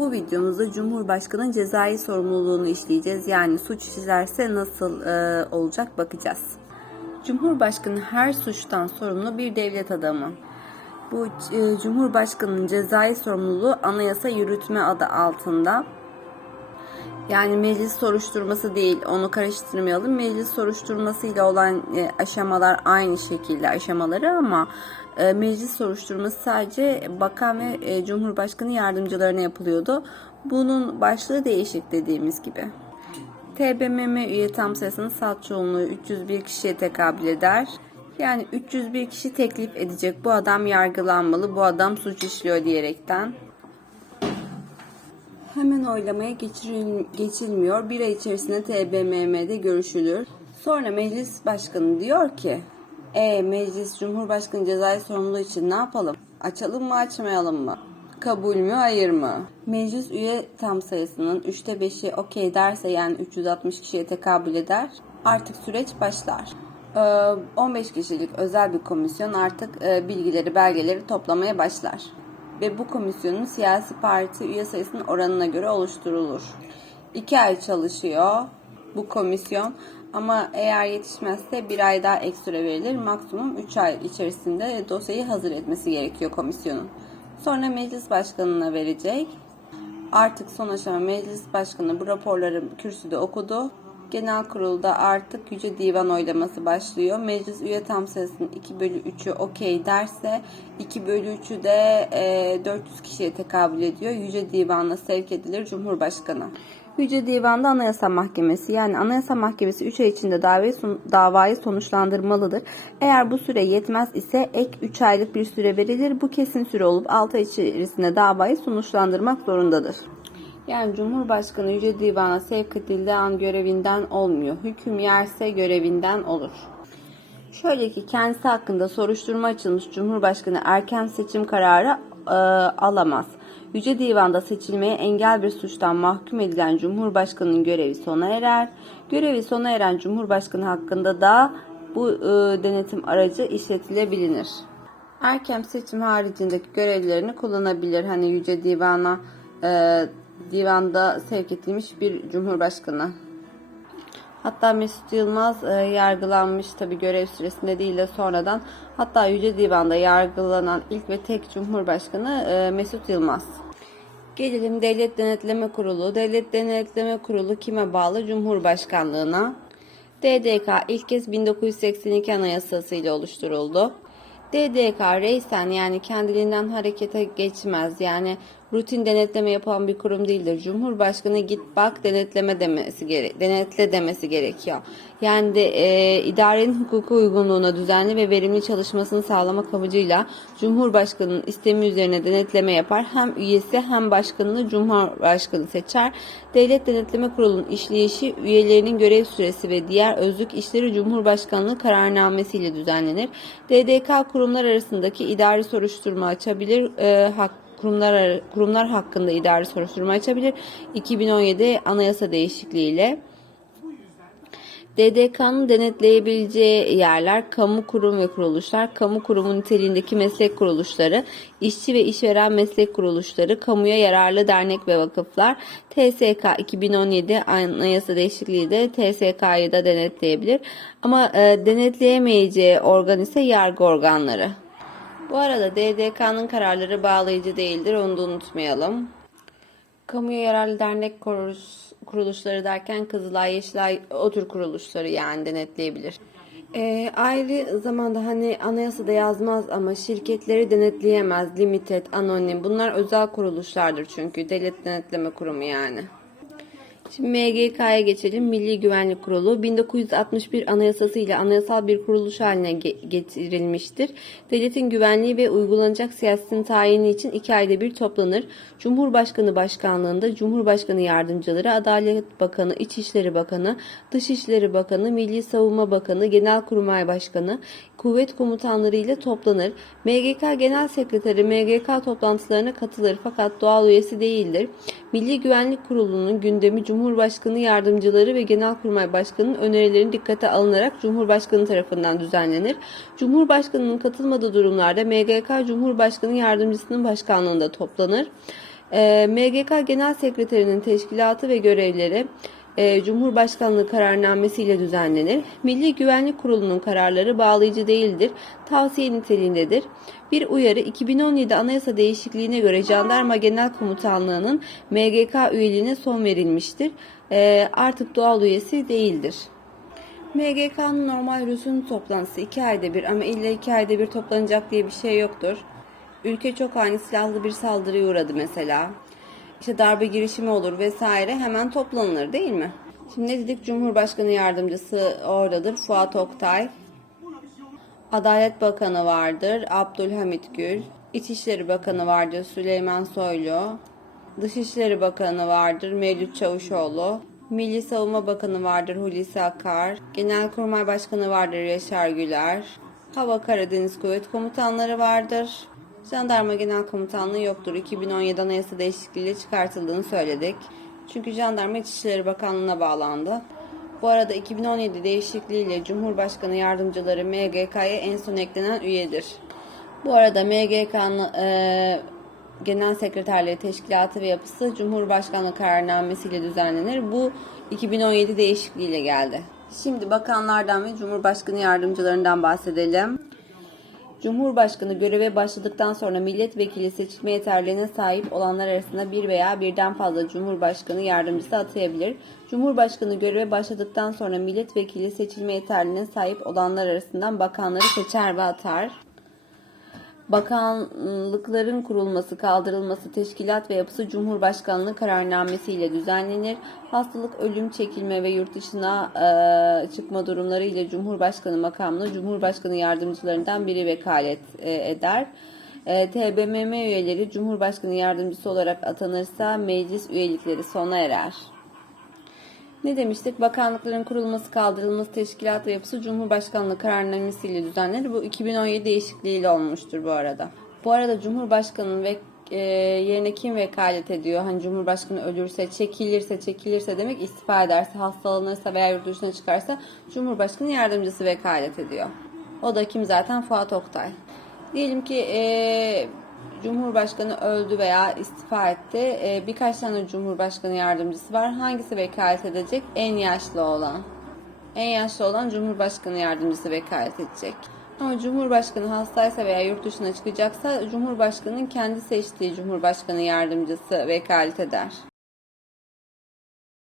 Bu videomuzda Cumhurbaşkanı'nın cezai sorumluluğunu işleyeceğiz. Yani suç işlerse nasıl e, olacak bakacağız. Cumhurbaşkanı her suçtan sorumlu bir devlet adamı. Bu e, Cumhurbaşkanı'nın cezai sorumluluğu anayasa yürütme adı altında. Yani meclis soruşturması değil, onu karıştırmayalım. Meclis soruşturmasıyla olan e, aşamalar aynı şekilde aşamaları ama meclis soruşturması sadece bakan ve e, cumhurbaşkanı yardımcılarına yapılıyordu. Bunun başlığı değişik dediğimiz gibi. TBMM üye tam sayısının salt çoğunluğu 301 kişiye tekabül eder. Yani 301 kişi teklif edecek. Bu adam yargılanmalı, bu adam suç işliyor diyerekten. Hemen oylamaya geçiril, geçilmiyor. Bir ay içerisinde TBMM'de görüşülür. Sonra meclis başkanı diyor ki e meclis cumhurbaşkanı cezai sorumluluğu için ne yapalım? Açalım mı açmayalım mı? Kabul mü hayır mı? Meclis üye tam sayısının 3'te 5'i okey derse yani 360 kişiye tekabül eder. Artık süreç başlar. Ee, 15 kişilik özel bir komisyon artık e, bilgileri, belgeleri toplamaya başlar ve bu komisyonun siyasi parti üye sayısının oranına göre oluşturulur. İki ay çalışıyor bu komisyon ama eğer yetişmezse bir ay daha ekstra verilir. Maksimum 3 ay içerisinde dosyayı hazır etmesi gerekiyor komisyonun. Sonra meclis başkanına verecek. Artık son aşama meclis başkanı bu raporları kürsüde okudu. Genel kurulda artık Yüce Divan oylaması başlıyor. Meclis üye tam sayısının 2 bölü 3'ü okey derse 2 bölü 3'ü de e, 400 kişiye tekabül ediyor. Yüce Divan'a sevk edilir Cumhurbaşkanı. Yüce Divan'da Anayasa Mahkemesi yani Anayasa Mahkemesi 3 ay içinde davayı, davayı sonuçlandırmalıdır. Eğer bu süre yetmez ise ek 3 aylık bir süre verilir. Bu kesin süre olup 6 ay içerisinde davayı sonuçlandırmak zorundadır. Yani Cumhurbaşkanı Yüce Divan'a sevk edildiği an görevinden olmuyor. Hüküm yerse görevinden olur. Şöyle ki kendisi hakkında soruşturma açılmış Cumhurbaşkanı erken seçim kararı e, alamaz. Yüce Divan'da seçilmeye engel bir suçtan mahkum edilen Cumhurbaşkanı'nın görevi sona erer. Görevi sona eren Cumhurbaşkanı hakkında da bu e, denetim aracı işletilebilir. Erken seçim haricindeki görevlerini kullanabilir. Hani Yüce Divan'a e, divanda sevk edilmiş bir cumhurbaşkanı. Hatta Mesut Yılmaz e, yargılanmış tabi görev süresinde değil de sonradan. Hatta Yüce Divan'da yargılanan ilk ve tek cumhurbaşkanı e, Mesut Yılmaz. Gelelim Devlet Denetleme Kurulu. Devlet Denetleme Kurulu kime bağlı? Cumhurbaşkanlığına. DDK ilk kez 1982 Anayasası ile oluşturuldu. DDK reysen yani kendiliğinden harekete geçmez. Yani rutin denetleme yapan bir kurum değildir. Cumhurbaşkanı git bak denetleme demesi gere denetle demesi gerekiyor. Yani de e, idarenin hukuku uygunluğuna düzenli ve verimli çalışmasını sağlamak amacıyla Cumhurbaşkanının istemi üzerine denetleme yapar. Hem üyesi hem başkanını Cumhurbaşkanı seçer. Devlet Denetleme Kurulu'nun işleyişi üyelerinin görev süresi ve diğer özlük işleri Cumhurbaşkanlığı kararnamesiyle düzenlenir. DDK kurumlar arasındaki idari soruşturma açabilir. E, hak kurumlar kurumlar hakkında idari soruşturma açabilir. 2017 anayasa değişikliğiyle DDK'nın denetleyebileceği yerler kamu kurum ve kuruluşlar, kamu kurumu niteliğindeki meslek kuruluşları, işçi ve işveren meslek kuruluşları, kamuya yararlı dernek ve vakıflar, TSK 2017 anayasa değişikliği de TSK'yı da denetleyebilir. Ama e, denetleyemeyeceği organ ise yargı organları. Bu arada DDK'nın kararları bağlayıcı değildir. Onu da unutmayalım. Kamuya yararlı dernek kuruluşları derken Kızılay, Yeşilay o tür kuruluşları yani denetleyebilir. Ee, ayrı zamanda hani anayasada yazmaz ama şirketleri denetleyemez. Limited, anonim bunlar özel kuruluşlardır çünkü devlet denetleme kurumu yani. Şimdi MGK'ya geçelim. Milli Güvenlik Kurulu 1961 Anayasası ile anayasal bir kuruluş haline getirilmiştir. Devletin güvenliği ve uygulanacak siyasetin tayini için iki ayda bir toplanır. Cumhurbaşkanı başkanlığında Cumhurbaşkanı yardımcıları, Adalet Bakanı, İçişleri Bakanı, Dışişleri Bakanı, Milli Savunma Bakanı, Genelkurmay Başkanı, kuvvet komutanları ile toplanır. MGK Genel Sekreteri MGK toplantılarına katılır fakat doğal üyesi değildir. Milli Güvenlik Kurulu'nun gündemi Cumhurbaşkanı yardımcıları ve Genelkurmay Başkanı'nın önerilerini dikkate alınarak Cumhurbaşkanı tarafından düzenlenir. Cumhurbaşkanının katılmadığı durumlarda MGK Cumhurbaşkanı yardımcısının başkanlığında toplanır. E, MGK Genel Sekreterinin teşkilatı ve görevleri e, Cumhurbaşkanlığı kararnamesiyle düzenlenir. Milli Güvenlik Kurulu'nun kararları bağlayıcı değildir, tavsiye niteliğindedir. Bir uyarı 2017 Anayasa değişikliğine göre Jandarma Genel Komutanlığı'nın MGK üyeliğine son verilmiştir. E, artık doğal üyesi değildir. MGK'nın normal rüsum toplantısı 2 ayda bir ama illa 2 ayda bir toplanacak diye bir şey yoktur. Ülke çok ani silahlı bir saldırıya uğradı mesela. İşte darbe girişimi olur vesaire hemen toplanılır değil mi? Şimdi ne dedik? Cumhurbaşkanı yardımcısı oradadır. Fuat Oktay. Adalet Bakanı vardır. Abdülhamit Gül. İçişleri Bakanı vardır. Süleyman Soylu. Dışişleri Bakanı vardır. Mevlüt Çavuşoğlu. Milli Savunma Bakanı vardır. Hulusi Akar. Genelkurmay Başkanı vardır. Yaşar Güler. Hava Karadeniz Kuvvet Komutanları vardır. Jandarma Genel Komutanlığı yoktur. 2017 Anayasa değişikliğiyle çıkartıldığını söyledik. Çünkü Jandarma İçişleri Bakanlığı'na bağlandı. Bu arada 2017 değişikliğiyle Cumhurbaşkanı yardımcıları MGK'ya en son eklenen üyedir. Bu arada MGK'nın e, Genel Sekreterliği Teşkilatı ve Yapısı Cumhurbaşkanlığı kararnamesiyle düzenlenir. Bu 2017 değişikliğiyle geldi. Şimdi bakanlardan ve Cumhurbaşkanı yardımcılarından bahsedelim. Cumhurbaşkanı göreve başladıktan sonra milletvekili seçilme yeterliğine sahip olanlar arasında bir veya birden fazla Cumhurbaşkanı yardımcısı atayabilir. Cumhurbaşkanı göreve başladıktan sonra milletvekili seçilme yeterliğine sahip olanlar arasından bakanları seçer ve atar. Bakanlıkların kurulması, kaldırılması, teşkilat ve yapısı Cumhurbaşkanlığı kararnamesi ile düzenlenir. Hastalık, ölüm, çekilme ve yurt dışına e, çıkma durumları ile Cumhurbaşkanı makamını Cumhurbaşkanı yardımcılarından biri vekalet e, eder. E, TBMM üyeleri Cumhurbaşkanı yardımcısı olarak atanırsa meclis üyelikleri sona erer. Ne demiştik? Bakanlıkların kurulması, kaldırılması, teşkilat ve yapısı Cumhurbaşkanlığı kararnamesiyle düzenlenir. Bu 2017 değişikliğiyle olmuştur bu arada. Bu arada Cumhurbaşkanının ve e, yerine kim vekalet ediyor? Hani Cumhurbaşkanı ölürse, çekilirse, çekilirse demek istifa ederse, hastalanırsa veya yurt dışına çıkarsa Cumhurbaşkanı yardımcısı vekalet ediyor. O da kim zaten? Fuat Oktay. Diyelim ki e, Cumhurbaşkanı öldü veya istifa etti. E, birkaç tane Cumhurbaşkanı yardımcısı var. Hangisi vekalet edecek? En yaşlı olan. En yaşlı olan Cumhurbaşkanı yardımcısı vekalet edecek. Ama Cumhurbaşkanı hastaysa veya yurt dışına çıkacaksa Cumhurbaşkanının kendi seçtiği Cumhurbaşkanı yardımcısı vekalet eder.